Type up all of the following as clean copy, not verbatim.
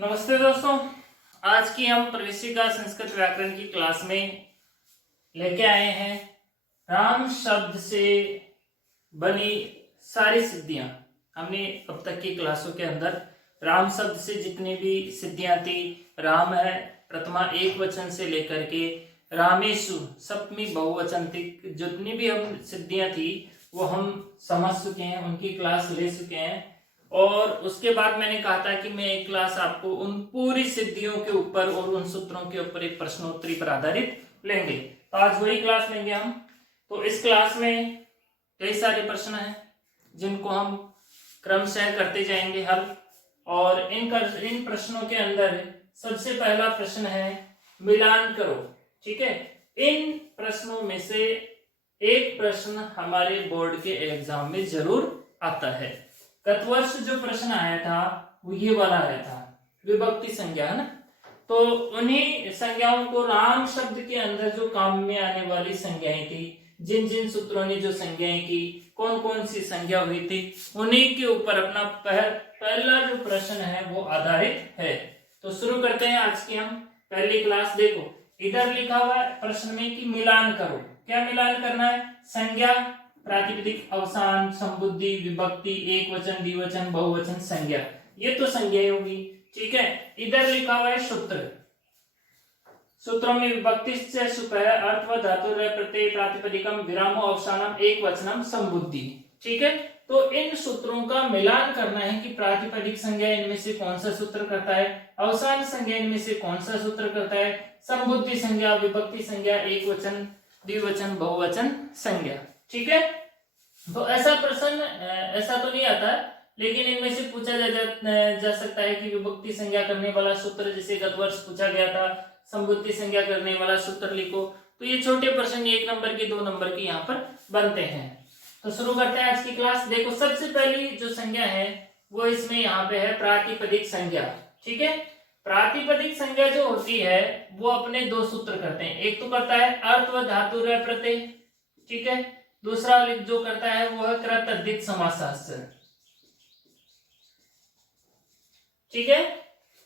नमस्ते दोस्तों, आज की हम प्रवेशिका संस्कृत व्याकरण की क्लास में लेके आए हैं राम शब्द से बनी सारी सिद्धियां। हमने अब तक की क्लासों के अंदर राम शब्द से जितनी भी सिद्धियां थी, राम है प्रथमा एक वचन से लेकर के रामेशु सप्तमी बहुवचन तक जितनी भी हम सिद्धियां थी वो हम समझ चुके हैं, उनकी क्लास ले चुके हैं। और उसके बाद मैंने कहा था कि मैं एक क्लास आपको उन पूरी सिद्धियों के ऊपर और उन सूत्रों के ऊपर एक प्रश्नोत्तरी पर आधारित लेंगे। तो आज वही क्लास लेंगे हम। तो इस क्लास में कई सारे प्रश्न हैं जिनको हम क्रमशः करते जाएंगे हल। और इन प्रश्नों के अंदर सबसे पहला प्रश्न है मिलान करो। ठीक है, इन प्रश्नों में से एक प्रश्न हमारे बोर्ड के एग्जाम में जरूर आता है। गत वर्ष जो प्रश्न आया था वो ये वाला आया था, विभक्ति संज्ञा, है ना। तो उन्हीं संज्ञाओं को राम शब्द के अंदर जो काम में आने वाली संज्ञाएं थी, जिन जिन सूत्रों ने जो संज्ञाएं की, कौन कौन सी संज्ञा हुई थी, उन्हीं के ऊपर अपना पहला जो प्रश्न है वो आधारित है। तो शुरू करते हैं आज की हम पहली क्लास। देखो इधर लिखा हुआ है प्रश्न में कि मिलान करो। क्या मिलान करना है? संज्ञा, प्रातिपदिक, अवसान, संबुद्धि, विभक्ति, एक वचन, द्विवचन, बहुवचन, संज्ञा, ये तो संज्ञा होगी। ठीक है, इधर लिखा हुआ है सूत्र। सूत्रों में विभक्ति से सुप है, अर्थ व धातु प्रत्यय, प्रातिपदिकम, विरामो, अवसानम, एक वचनम, संबुद्धि। ठीक है, तो इन सूत्रों का मिलान करना है कि प्रातिपदिक संज्ञा इनमें से कौन सा सूत्र करता है, अवसान संज्ञा इनमें से कौन सा सूत्र करता है, संबुद्धि संज्ञा, विभक्ति संज्ञा, एक वचन, द्विवचन, बहुवचन, संज्ञा। ठीक है, तो ऐसा प्रश्न ऐसा तो नहीं आता, लेकिन इनमें से पूछा जा सकता है कि विभक्ति संज्ञा करने वाला सूत्र, जैसे गत वर्ष पूछा गया था, संबुद्धि संज्ञा करने वाला सूत्र लिखो। तो ये छोटे प्रश्न 1 नंबर के 2 नंबर के यहाँ पर बनते हैं। तो शुरू करते हैं आज की क्लास। देखो सबसे पहली जो संज्ञा है वो इसमें यहाँ पे है प्रातिपदिक संज्ञा। ठीक है, प्रातिपदिक संज्ञा जो होती है वो अपने 2 सूत्र करते हैं। एक तो करता है अर्थ व धातु प्रत्यय, ठीक है, दूसरा जो करता है वो है कृत अद्धित समासाश्च। ठीक है,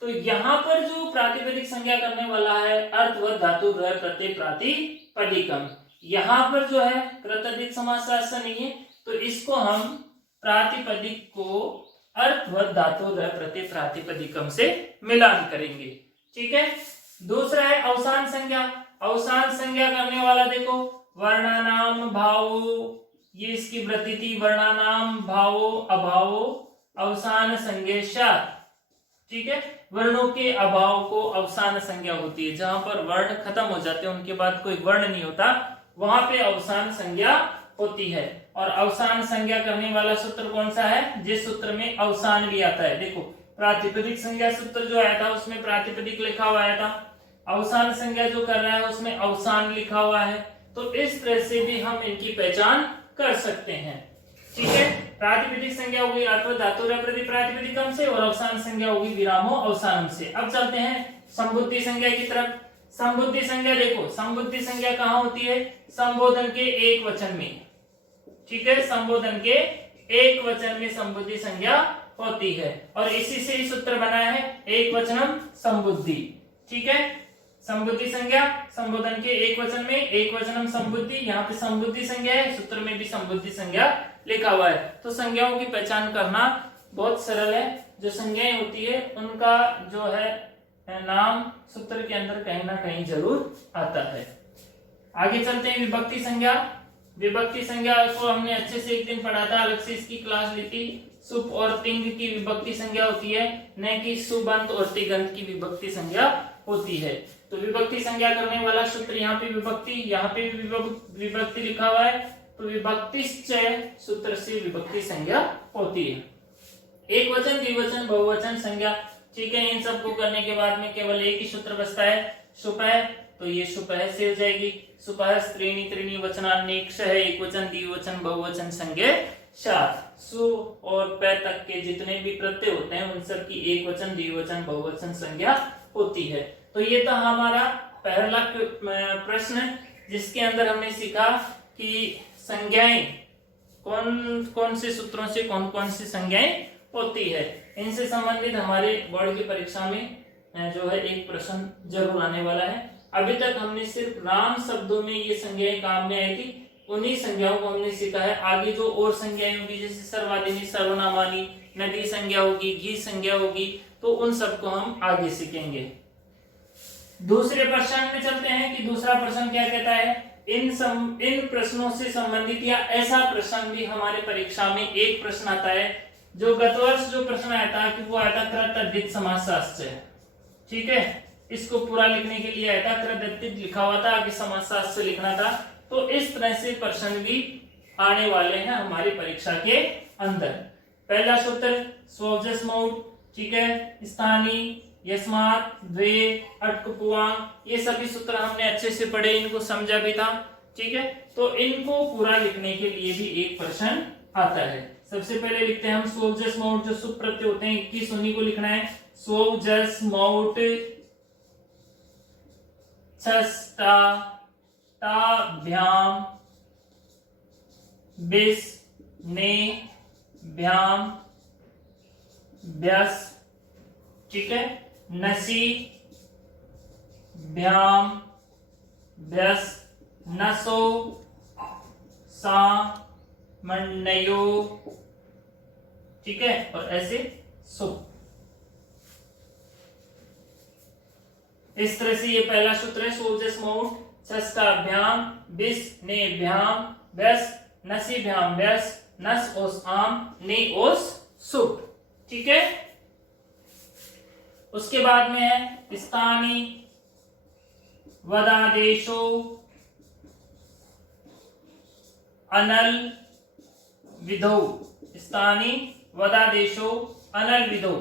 तो यहां पर जो प्रातिपदिक संज्ञा करने वाला है अर्थ व धातु प्रत्यय प्रातिपदिकम, यहां पर जो है कृत अद्धित समासाश्च नहीं है, तो इसको हम प्रातिपदिक को अर्थ व धातु प्रत्यय प्रातिपदिकम से मिलान करेंगे। ठीक है, दूसरा है अवसान संज्ञा। अवसान संज्ञा करने वाला देखो वर्णानाम भावो, ये इसकी वृत्ति थी, वर्णानाम भावो अभावो अवसान संज्ञा। ठीक है, वर्णों के अभाव को अवसान संज्ञा होती है। जहां पर वर्ण खत्म हो जाते हैं, उनके बाद कोई वर्ण नहीं होता, वहां पे अवसान संज्ञा होती है। और अवसान संज्ञा करने वाला सूत्र कौन सा है? जिस सूत्र में अवसान भी आता है। देखो प्रातिपदिक संज्ञा सूत्र जो आया था उसमें प्रातिपदिक लिखा हुआ आया था, अवसान संज्ञा जो कर रहा है उसमें अवसान लिखा हुआ है। तो इस तरह से भी हम इनकी पहचान कर सकते हैं। ठीक है, प्रातिपदिक संज्ञा होगी अर्थ धातु प्रत्यय प्रातिपदिकम से, और अवसान संज्ञा होगी विरामो अवसानम से। अब चलते हैं संबुद्धि संज्ञा की तरफ। संबुद्धि संज्ञा देखो, संबुद्धि संज्ञा कहाँ होती है? संबोधन के एक वचन में। ठीक है, संबोधन के एक वचन में संबुद्धि संज्ञा होती है, और इसी से ही सूत्र बना है एक वचनम संबुद्धि। ठीक है, संबुद्धि संज्ञा संबोधन के एक वचन में, एक वचनम संबुद्धि, यहाँ पे संबुद्धि संज्ञा है, सूत्र में भी संबुद्धि संज्ञा लिखा हुआ है। तो संज्ञाओं की पहचान करना बहुत सरल है। जो संज्ञाएं होती है उनका जो है नाम सूत्र के अंदर कहीं ना कहीं जरूर आता है। आगे चलते हैं विभक्ति संज्ञा। विभक्ति संज्ञा को हमने अच्छे से एक दिन पढ़ा था, अलग से इसकी क्लास ली थी। सुप और तिंग की विभक्ति संज्ञा होती है, न कि सुबंत और तिगंत की विभक्ति संज्ञा होती है। तो विभक्ति संज्ञा करने वाला सूत्र यहाँ पे विभक्ति, यहाँ पे विभक्ति लिखा हुआ है, तो विभक्तिश्च सूत्र से विभक्ति संज्ञा होती है। एक वचन, द्विवचन, बहुवचन, संज्ञा। ठीक है, इन सबको करने के बाद में केवल एक ही सूत्र बचता है, सुप है, तो ये सुप है से हो जाएगी। सुपः स्त्रीणि त्रीणि वचनानि है, एक वचन, द्विवचन, बहुवचन, संज्ञा। सु और पै तक के जितने भी प्रत्यय होते हैं उन सब की एक वचन, द्विवचन, बहुवचन, संज्ञा होती है। तो ये था हमारा पहला प्रश्न, जिसके अंदर हमने सीखा कि संज्ञाएं कौन कौन से सूत्रों से कौन कौन सी संज्ञाएं होती है। इनसे संबंधित हमारे बोर्ड की परीक्षा में जो है एक प्रश्न जरूर आने वाला है। अभी तक हमने सिर्फ राम शब्दों में ये संज्ञाएं काम में आई थी, उन्हीं संज्ञाओं को हमने सीखा है। आगे जो और संज्ञाएं होंगी जैसे सर्वाधिनी, सर्वनामानी, नदी संज्ञा होगी, घी संज्ञा होगी, तो उन सबको हम आगे सीखेंगे। दूसरे प्रश्न में चलते हैं कि दूसरा प्रश्न क्या कहता है। इन प्रश्नों से संबंधित या ऐसा प्रश्न भी हमारे परीक्षा में एक प्रश्न आता है जो गत वर्ष जो प्रश्न आया था कि वो आया था कृतद्धित समासशास्त्र। ठीक है, इसको पूरा लिखने के लिए आया था, कृतद्धित लिखा हुआ था, आगे समासशास्त्र लिखना था। तो इस तरह से प्रश्न भी आने वाले हैं हमारी परीक्षा के अंदर। पहला सूत्र स्वजस मौट, ठीक है, स्थानीय, यस्मात्, द्वे, अटकुपुआं, ये सभी सूत्र हमने अच्छे से पढ़े, इनको समझा भी था। ठीक है, तो इनको पूरा लिखने के लिए भी एक प्रश्न आता है। सबसे पहले लिखते हैं हम स्वजस मौट, जो सुप प्रत्यय होते हैं 21 उन्हीं को लिखना है। स्वजस मौट छष्टा ताभ्याम बिस ने भ्याम ब्यस, ठीक है, नसी भ्याम ब्यस नसो सा मंडयो, ठीक है, और ऐसे सो। इस तरह से ये पहला सूत्र है सोजस मौट छष्टाभ्याम बिस ने भ्याम ब्यस नसी भ्याम ब्यस नस ओस आम ने ओस सुप, ठीक है। उसके बाद में है स्थानी वदादेशो अनल विधौ, स्थानी वदादेशो अनल विधौ,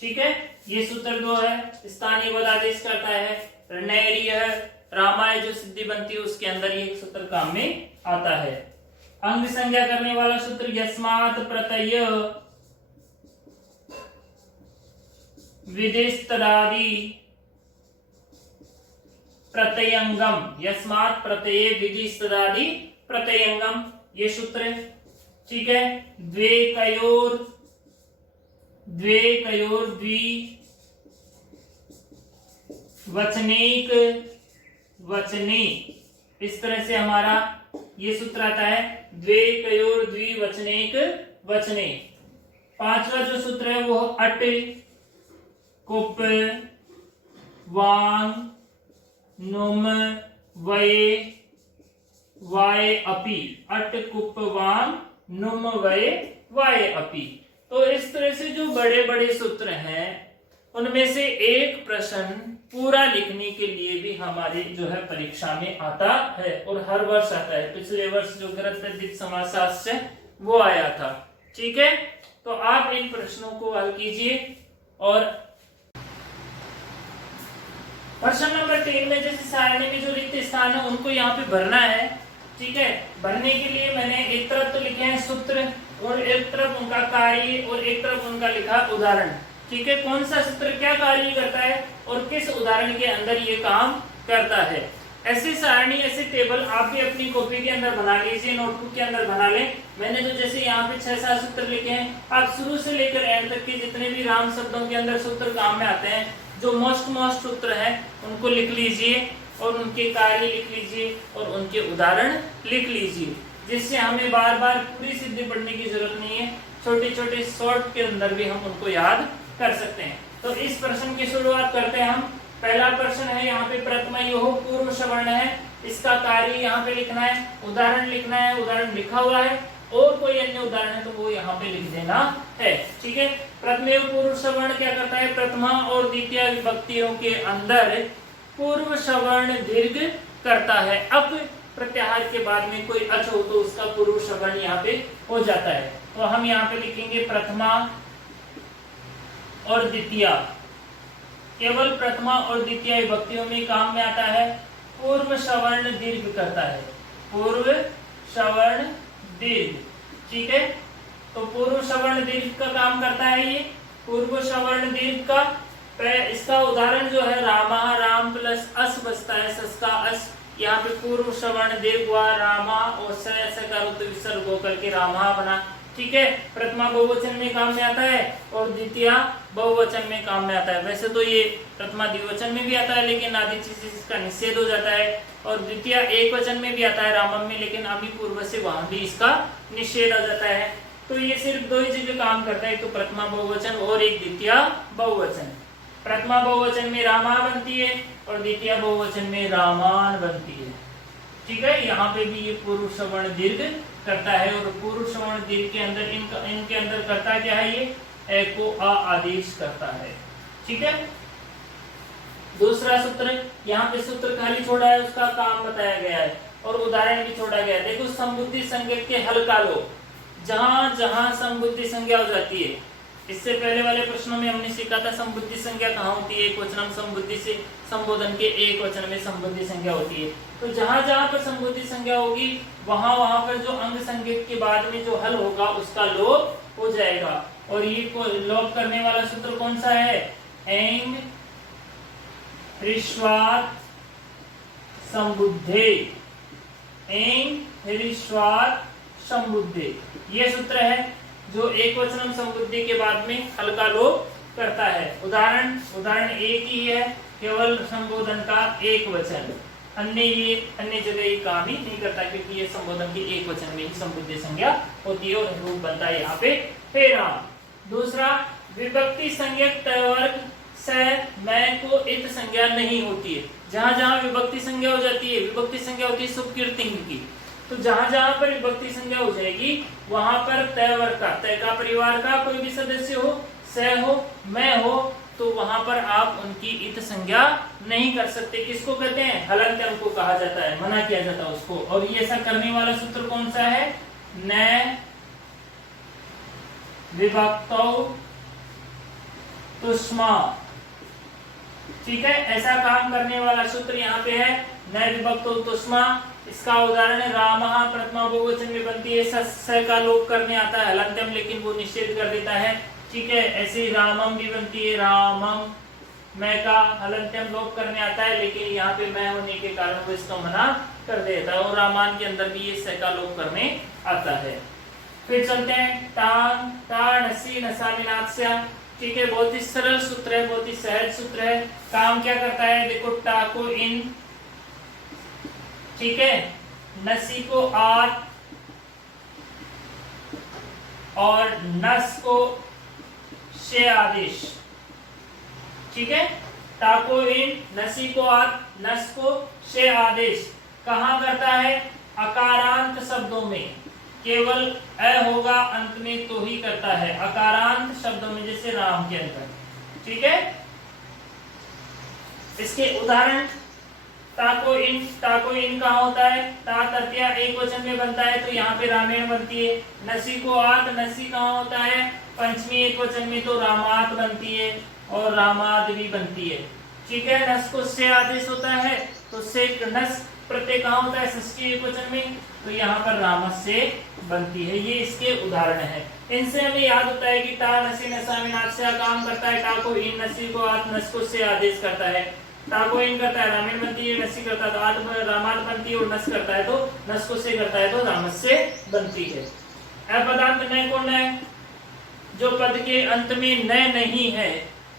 ठीक है। ये सूत्र जो है स्थानीय वदादेश करता है, नैरीय है, रामाय जो सिद्धि बनती है उसके अंदर ये सूत्र काम में आता है। अंग संज्ञा करने वाला सूत्र यस्मात् प्रत्यय विधिस्तदादि प्रत्ययंगम, यस्मात् प्रत्यय विधिस्तदादि प्रत्ययंगम, ये सूत्र है, ठीक है। द्वे कयोर द्वि वचनेक वचने, इस तरह से हमारा ये सूत्र आता है, द्वे कयोर द्वि वचनेक वचने। पांचवा जो सूत्र है वो अट कुप वांग नुम वये वाय अपि, अट कुप वांग नुम वये वाय अपि। तो इस तरह से जो बड़े बड़े सूत्र हैं उनमें से एक प्रश्न पूरा लिखने के लिए भी हमारे जो है परीक्षा में आता है, और हर वर्ष आता है। पिछले वर्ष जो कृतद्धित समासशास्त्र है वो आया था, ठीक है। तो आप इन प्रश्नों को हल कीजिए। और प्रश्न नंबर 3 में जैसे सारणी में जो रिक्त स्थान है उनको यहाँ पे भरना है, ठीक है। भरने के लिए मैंने एक तरफ तो लिखे हैं सूत्र और एक तरफ उनका कार्य और एक तरफ उनका लिखा उदाहरण, ठीक है। कौन सा सूत्र क्या कार्य करता है और किस उदाहरण के अंदर ये काम करता है। ऐसी सारणी, ऐसे टेबल आप भी अपनी कॉपी के अंदर बना लीजिए, नोटबुक के अंदर बना लें। मैंने तो जैसे यहाँ पे 6-7 सूत्र लिखे हैं, आप शुरू से लेकर एंड तक के जितने भी राम शब्दों के अंदर सूत्र काम में आते हैं, जो मोस्ट सूत्र है उनको लिख लीजिए और उनके कार्य लिख लीजिए और उनके उदाहरण लिख लीजिए, जिससे हमें बार बार पूरी सिद्धि पढ़ने की जरूरत नहीं है। छोटे छोटे शॉर्ट के अंदर भी हम उनको याद कर सकते हैं। तो इस प्रश्न की शुरुआत करते हैं हम। पहला प्रश्न है यहाँ पे प्रथमा योः पूर्व सवर्ण है, इसका कार्य यहाँ पे लिखना है, उदाहरण लिखना है, उदाहरण लिखा हुआ है, और कोई अन्य उदाहरण है तो वो यहाँ पे लिख देना है, ठीक है। प्रथमेव पूर्व सवर्ण क्या करता है, प्रथमा और द्वितीय विभक्तियों के अंदर पूर्व सवर्ण दीर्घ करता है। अब प्रत्याहार के बाद में कोई अच हो तो उसका पूर्व सवर्ण यहाँ पे हो जाता है। तो हम यहाँ पे लिखेंगे प्रथमा और द्वितीय, केवल प्रथमा और द्वितीय विभक्तियों में काम में आता है, पूर्व सवर्ण दीर्घ करता है, पूर्व सवर्ण दीर्घ, ठीक है। तो पूर्व सवर्ण दीर्घ का काम करता है ये पूर्व सवर्ण दीर्घ का। इसका उदाहरण जो है रामा, राम प्लस अस बचता है, सस का अस, यहाँ पे पूर्व सवर्ण दीर्घ हुआ रामा और स का विसर्ग होकर के रामा बना, ठीक है, प्रथमा बहुवचन में काम में आता है और द्वितीय बहुवचन में काम में आता है। वैसे तो ये प्रथमा द्विवचन में भी आता है, लेकिन आदित्य से इसका निषेध हो जाता है, और द्वितीय एक वचन में भी आता है रामम में, लेकिन अभी पूर्व से वहां भी इसका निषेध हो जाता है। तो ये सिर्फ दो ही जगह काम करता है, एक तो प्रथमा बहुवचन और एक द्वितीय बहुवचन। प्रथमा बहुवचन में रामा बनती है और द्वितीय बहुवचन में रामान बनती है। ठीक है, यहाँ पे भी ये पूर्व सवर्ण दीर्घ करता है, और पूर्व सवर्ण दीर्घ के अंदर इनके अंदर करता क्या है, ये को आ आदेश करता है। ठीक है, दूसरा सूत्र, यहाँ पे सूत्र खाली छोड़ा है, उसका काम बताया गया है और उदाहरण भी छोड़ा गया है। देखो, संबुद्धि संज्ञा के हल का लो, जहां जहां संबुद्धि संज्ञा हो जाती है। इससे पहले वाले प्रश्नों में हमने सीखा था संबुद्धि संज्ञा कहाँ होती है, एक वचनम संबुद्धि से संबोधन के एक वचन में संबुद्धि संज्ञा होती है। तो जहां जहां पर संबुद्धि संज्ञा होगी वहां वहां पर जो अंग संज्ञक के बाद में जो हल होगा उसका लोप हो जाएगा। और ये लोप करने वाला सूत्र कौन सा है, एंग ह्रीश्वात संबुद्धे, एंग ह्रीश्वात संबुद्धे, ये सूत्र है जो एक वचनम संबुद्धि के बाद में हल का लोप करता है। उदाहरण एक ही है, केवल संबोधन का एक वचन, अन्य जगह ये काम ही नहीं करता, क्योंकि ये संबोधन की एक वचन में ही संबुद्धि संज्ञा होती है और रूप बनता है यहाँ पे फेरा। दूसरा, विभक्ति संज्ञक तयवर्ग से मैं को इत संज्ञा नहीं होती है। जहां जहां विभक्ति संज्ञा हो जाती है, विभक्ति संज्ञा होती है सुकृतिंग की, तो जहां जहां पर विभक्ति संज्ञा हो जाएगी वहां पर तय वर्ग का, तय का परिवार का कोई भी सदस्य हो, स हो, मैं हो, तो वहां पर आप उनकी इत संज्ञा नहीं कर सकते। किसको कहते हैं, हलंत्यम को कहा जाता है, मना किया जाता है उसको। और ये ऐसा करने वाला सूत्र कौन सा है, न विभक्तौ तुष्मा। ठीक है, ऐसा काम करने वाला सूत्र यहाँ पे है न विभक्तौ तुष्मा। इसका उदाहरण है रामः, प्रथमा बहुवचन में बनती है, स का लोप करने आता है हलंत्यम, लेकिन वो निषेध कर देता है। ठीक है, ऐसे ही रामम भी बनती है, रामम, मैं का हलंत्यम लोप करने आता है, लेकिन यहाँ पे मैं होने के कारण वो इसको मना कर देता है। और रामान के अंदर भी ये स का लोप करने आता है। फिर चलते हैं टान, टाणसी नसामिनात्स्या। ठीक है, बहुत ही सरल सूत्र है, बहुत ही सहज सूत्र है। काम क्या करता है, देखो, टा को इन, ठीक है, नसी को आत और नस को शे आदेश। ठीक है, टाको इन, नसी को आत, नस को शे आदेश कहाँ करता है, अकारांत शब्दों में, केवल अ होगा अंत में तो ही करता है, अकारांत शब्दों में, जैसे राम के अंदर। ठीक है, इसके उदाहरण, टाको इन कहाँ होता है, ता तृतीया एक वचन में बनता है, तो यहाँ पे रामायण बनती है। नसी को आत, नसी कहाँ होता है, पंचमी एक वचन में, तो रामात बनती है और रामात भी बनती है। ठीक है, नस को से आदेश होता है, तो से नस प्रत्यय कहाँ होता है, षष्ठी एक वचन में, तो यहाँ पर रामस से बनती है। ये इसके उदाहरण है। इनसे हमें याद होता है कि टा नसी नसामिनात्स्या काम करता है, टा को इन, नसी को आत, नस को से आदेश करता है। टा को इन करता है, रामायण बनती है, नसी करता है तो आत रामात बनती है, और नस करता है तो नस को से करता है तो रामस से बनती है। अपदार्थ न को न, जो पद के अंत में न नहीं है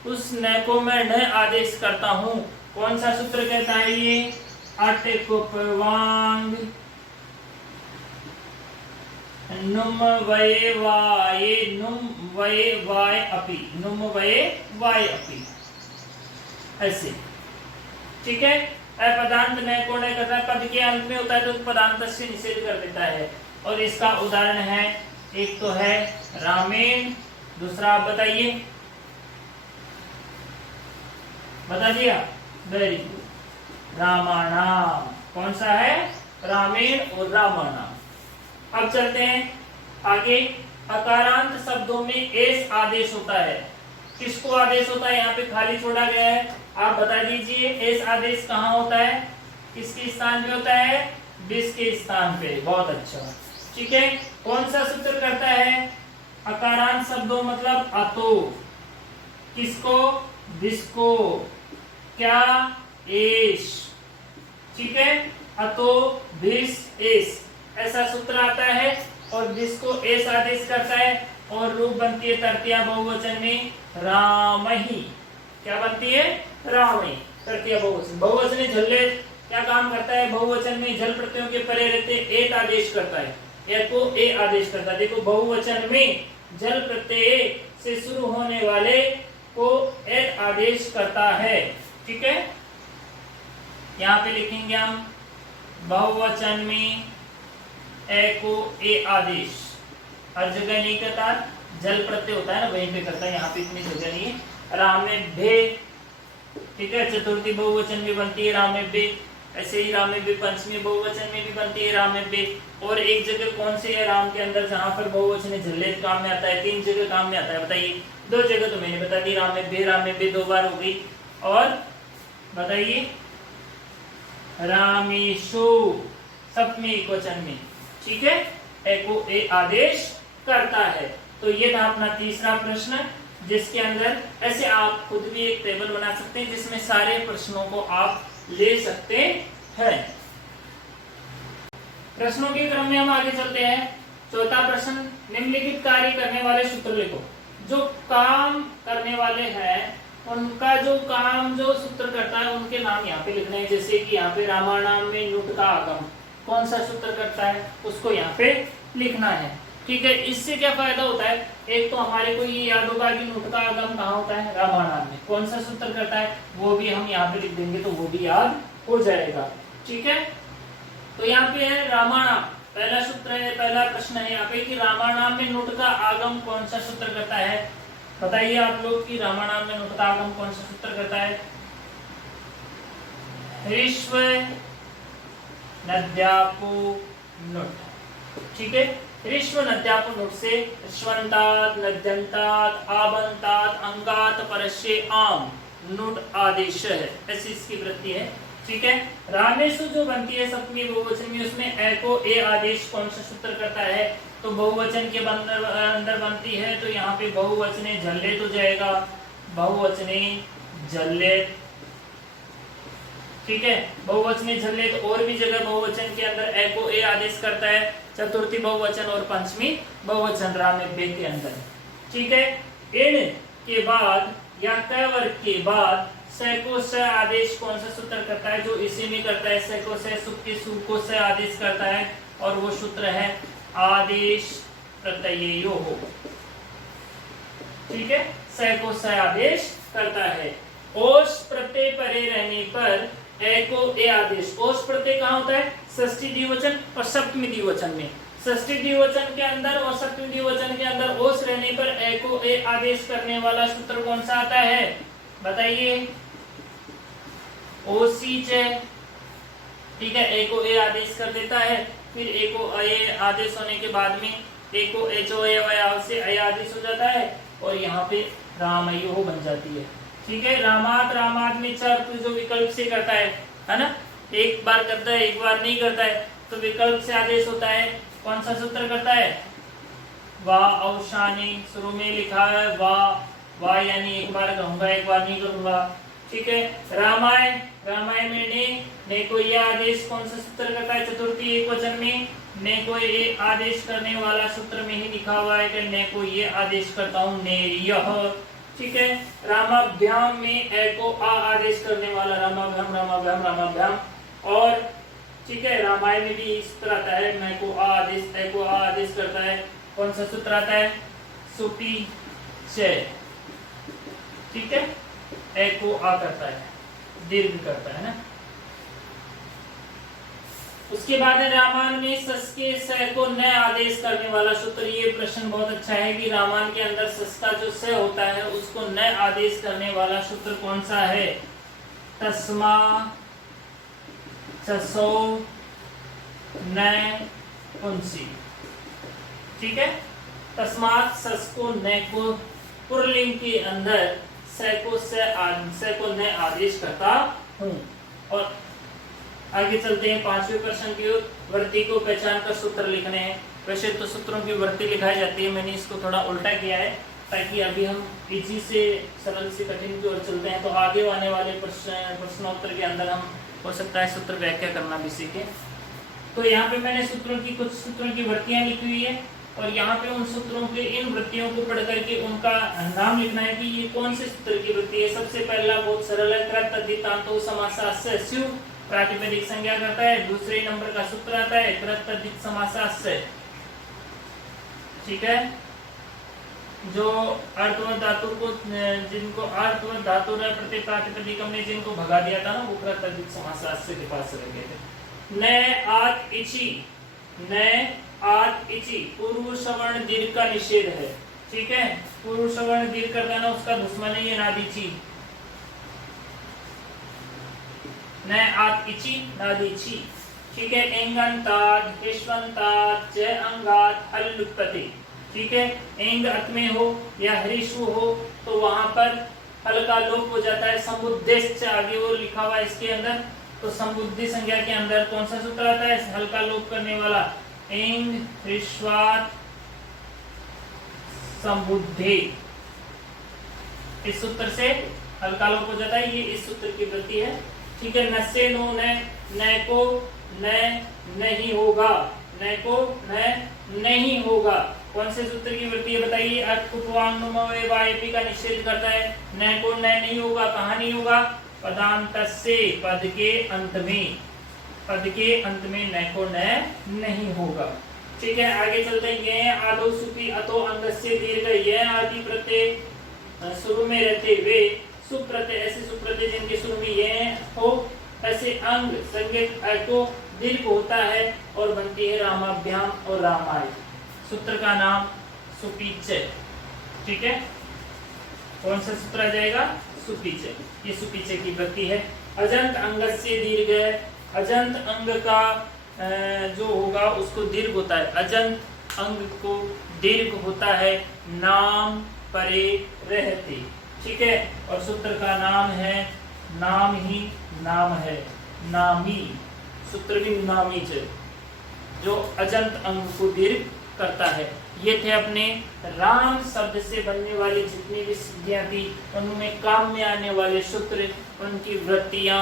उस न को मैं न आदेश करता हूँ। कौन सा सूत्र कहता है ये, अटकुपवांग नुम वये वाये, नुम वये वाय अपि, नुम वये वाय अपि, ऐसे। ठीक है, अपदांत न को न करता है, पद के अंत में होता है तो पदांत से निषेध कर देता है। और इसका उदाहरण है, एक तो है रामेण, दूसरा आप बताइए, बता दिया, वेरी गुड, रामायण। कौन सा है, रामेण और रामायण। अब चलते हैं आगे। अकारांत शब्दों में एस आदेश होता है। किसको आदेश होता है, यहाँ पे खाली छोड़ा गया है, आप बता दीजिए। एस आदेश कहाँ होता है, किसके स्थान पे होता है, विस के स्थान पे। बहुत अच्छा, ठीक है। कौन सा सूत्र करता है, अकारांत शब्दों मतलब अतो, किसको, विस को, क्या, एस। ठीक है, अतो विस एस, ऐसा सूत्र आता है। और जिसको एस आदेश करता है, और रूप बनती है तृतीया बहुवचन में रामहि। क्या बनती है? रामहि, तृतीया बहुवचन। बहुवचन झल्ले क्या काम करता है? बहुवचन में जल प्रत्ययों के परे रहते एक आदेश करता है, एक को ए आदेश करता है। देखो बहुवचन में जल प्रत्यय से शुरू होने वाले को एक आदेश करता है। ठीक है, यहाँ पे लिखेंगे हम बहुवचन में ए को ए आदेश। हर जगह नहीं करता, जल प्रत्यय होता है ना वहीं पे करता है, यहाँ पे इतनी जगह नहीं है। रामेभ्ये, ठीक है, चतुर्थी बहुवचन में बनती है रामेभ्ये। ऐसे ही रामेभ्ये पंचमी बहुवचन में भी बनती है रामेभ्ये। और एक जगह कौन सी है राम के अंदर जहां पर बहुवचन झल्ले काम में आता है? 3 जगह काम में आता है, बताइए। 2 जगह तो मैंने बता दी, रामेभ्ये रामेभ्ये 2 बार हो गई। और बताइए रामेशु सप्तमी एकवचन में। ठीक है, ए को ए आदेश करता है। तो ये था अपना तीसरा प्रश्न, जिसके अंदर ऐसे आप खुद भी एक टेबल बना सकते हैं जिसमें सारे प्रश्नों को आप ले सकते हैं। प्रश्नों के क्रम में हम आगे चलते हैं। चौथा प्रश्न, निम्नलिखित कार्य करने वाले सूत्र लिखो। जो काम करने वाले हैं उनका जो काम जो सूत्र करता है उनके नाम यहाँ पे लिखने हैं। जैसे कि यहाँ पे रामायण में नुट का आगम कौन सा सूत्र करता है उसको यहाँ पे लिखना है। ठीक है, इससे क्या फायदा होता है? एक तो हमारे को ये याद होगा कि नुट का आगम कहाँ होता है? रामायण में। कौन सा सूत्र करता है वो भी हम यहाँ पे लिख देंगे तो वो भी याद हो जाएगा। ठीक है, तो यहाँ पे है रामायण, पहला सूत्र है, पहला प्रश्न है यहाँ पे कि रामायण में नुट का आगम कौन सा सूत्र करता है? बताइए आप लोग कि रामायण में नुट का आगम कौन सा सूत्र करता है? ह्रीश्व नद्यापो नुट। ठीक है, ह्रीश्व नद्यापो नुट से ऋष्वन्तात् नद्यन्तात् आबन्तात् अंगात् परस्य आम नुट आदेश है, ऐसी इसकी वृत्ति है। ठीक है, रामेशु जो बनती है सप्तमी बहुवचन में, उसमें ए को ए आदेश कौन सा सूत्र करता है? तो बहुवचन के अंदर बनती है, तो यहाँ पे बहुवचने झल्ले तो जाएगा, बहुवचने झल्ले। ठीक है, बहुवचने झल्ले तो और भी जगह बहुवचन के अंदर ए को ए आदेश करता है, चतुर्थी बहुवचन और पंचमी बहुवचन रामेभ्ये के अंदर। ठीक है, इन के बाद या क वर्ग के बाद स को स आदेश कौन सा सूत्र करता है? जो इसी में करता है, स को स, सुख के सु को स आदेश करता है, और वो सूत्र है आदेश प्रत्ययो हो। ठीक है, स को स आदेश करता है। ओस प्रत्यय परे रहने पर ए को ए आदेश। ओस प्रत्यय कहाँ होता है? षष्ठी द्विवचन और सप्तमी द्विवचन में। षष्ठी द्विवचन के अंदर और सप्तमी द्विवचन के अंदर ओस रहने पर ए को ए आदेश करने वाला सूत्र कौन सा आता है? बताइए। ओसीच है। ठीक है, ए को ए आदेश कर देता है, फिर ए को ए आदेश होने के बाद में ए को एच ओ ए से ए आदेश हो जाता है, और यहाँ पे रामयो बन जाती है। ठीक है, रामात रामात में चर जो विकल्प से करता है ना, एक बार करता है एक बार नहीं करता है, तो विकल्प से आदेश होता है। कौन सा सूत्र करता है? वाह अवसानी, शुरू में लिखा है वाह यानी एक बार कहूंगा एक बार नहीं करूंगा। ठीक है, रामायण रामायण में ने को ये आदेश कौन सा सूत्र करता है? चतुर्थी एकवचन में ने को ये आदेश करने वाला सूत्र में ही लिखा हुआ है कि ने को ये आदेश करता हूँ ने यह। ठीक है, रामाभ्याम में ए को आ आदेश करने वाला रामाभ्याम रामाभ्याम रामाभ्याम। और ठीक है, रामायण में भी इस तरह आता है, मैं को आ आदेश ए को आ आदेश करता है। कौन सा सूत्र आता है? सुपी से। ठीक है, ए को आ करता है, दीर्घ करता है ना। उसके बाद रामायण में सस के स को न आदेश करने वाला सूत्र। ये प्रश्न बहुत अच्छा है कि रामायण के अंदर सस का जो स होता है उसको न आदेश करने वाला सूत्र कौन सा है? तस्मा चसो न पुंसी। ठीक है, तस्मात सस को न को पुरलिंग के अंदर स को न आदेश करता हूँ। और आगे चलते हैं 5वें प्रश्न की ओर। वृत्ति को पहचान कर सूत्र लिखने हैं। वैसे तो सूत्रों की वृत्ति लिखाई जाती है, मैंने इसको थोड़ा उल्टा किया है ताकि अभी हम इजी से सरल से कठिन की ओर चलते हैं, तो आगे आने वाले प्रश्नोत्तर के अंदर हम हो सकता है सूत्र व्याख्या करना भी सीखें। तो यहाँ पे मैंने कुछ सूत्रों की वृत्तियां लिखी हुई है और यहाँ पे उन सूत्रों के इन वृत्तियों को पढ़ करके उनका नाम लिखना है कि ये कौन से सूत्र की वृत्ति है। सबसे पहला बहुत सरल है, कृत तद्धितांतो समासास्य स्यु, प्रातिपदिक संज्ञा करता है। दूसरे नंबर का सूत्र आता है कृत तद्धित समासास्य, ठीक है। जो अर्थवत धातु को जिनको अर्थवत धातु रह प्रत्यय प्रातिपदिक हमने जिनको भगा दिया था ना, वो कृत तद्धित समासास्य के पास रह गए थे। न आत इची, न आत इची, पूर्व सवर्ण दीर्घ का निषेध है, ठीक है। पूर्व सवर्ण दीर्घ कर देना उसका दुश्मन है ये नादीची। न आत इची नादीची, ठीक है। एंगंताद हिष्वंताद च अंगात हल लुप्तते, ठीक है। एंग अर्थ में हो या हरीशु हो तो वहां पर हल का लोप हो जाता है। संबुद्धिश्च आगे वो लिखा हुआ है इसके अंदर, तो संबुद्धि संज्ञा के अंदर कौन सा सूत्र आता है हल का लोप करने वाला, एंग हृस्वात संबुद्धि। इस सूत्र से हल का लोप हो जाता है, ये इस सूत्र की वृत्ति है, ठीक है। न से नो न को न नहीं होगा, न को न नहीं होगा, कौन से सूत्र की वृत्ति है बताइए। वायपी का निषेध करता है। न को न नहीं होगा, कहाँ नहीं होगा, पदांत से, पद के अंत में, पद के अंत में न को न नहीं होगा, ठीक है। आगे चलते हैं। ये आदो सुपी अतो अंग से दीर्घ, ये आदि प्रत्यय शुरू में रहते वे सुप्रत्यय, ऐसे सुप्रत्यय जिनके शुरू में ये हो, ऐसे अंग संज्ञक को दीर्घ होता है और बनती है रामाभ्याम और रामाय। सूत्र का नाम सुपीच, ठीक है। कौन सा सूत्र आ जाएगा, सुपीच, ये सुपीच की वृत्ति है। अजंत अंग से दीर्घ है, अजंत अंग का जो होगा उसको दीर्घ होता है, अजंत अंग को दीर्घ होता है, नाम परे रहते, ठीक है। और सूत्र का नाम है नाम ही नाम है, नामी, सूत्र भी नामी है जो अजंत अंग को दीर्घ करता है। ये थे अपने राम शब्द से बनने वाली जितनी भी सिद्धियां थी, उनमें काम में आने वाले सूत्र, उनकी वृत्तियां,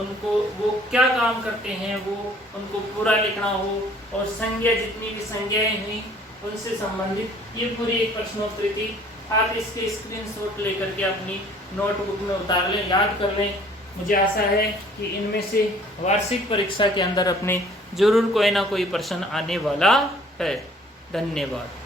उनको वो क्या काम करते हैं वो उनको पूरा लिखना हो, और संज्ञा जितनी भी संज्ञाएं हुई उनसे संबंधित ये पूरी एक प्रश्नोत्तरी थी। आप इसके स्क्रीनशॉट लेकर के अपनी नोटबुक में उतार लें, याद कर लें। मुझे आशा है कि इनमें से वार्षिक परीक्षा के अंदर अपने जरूर कोई ना कोई प्रश्न आने वाला है। धन्यवाद।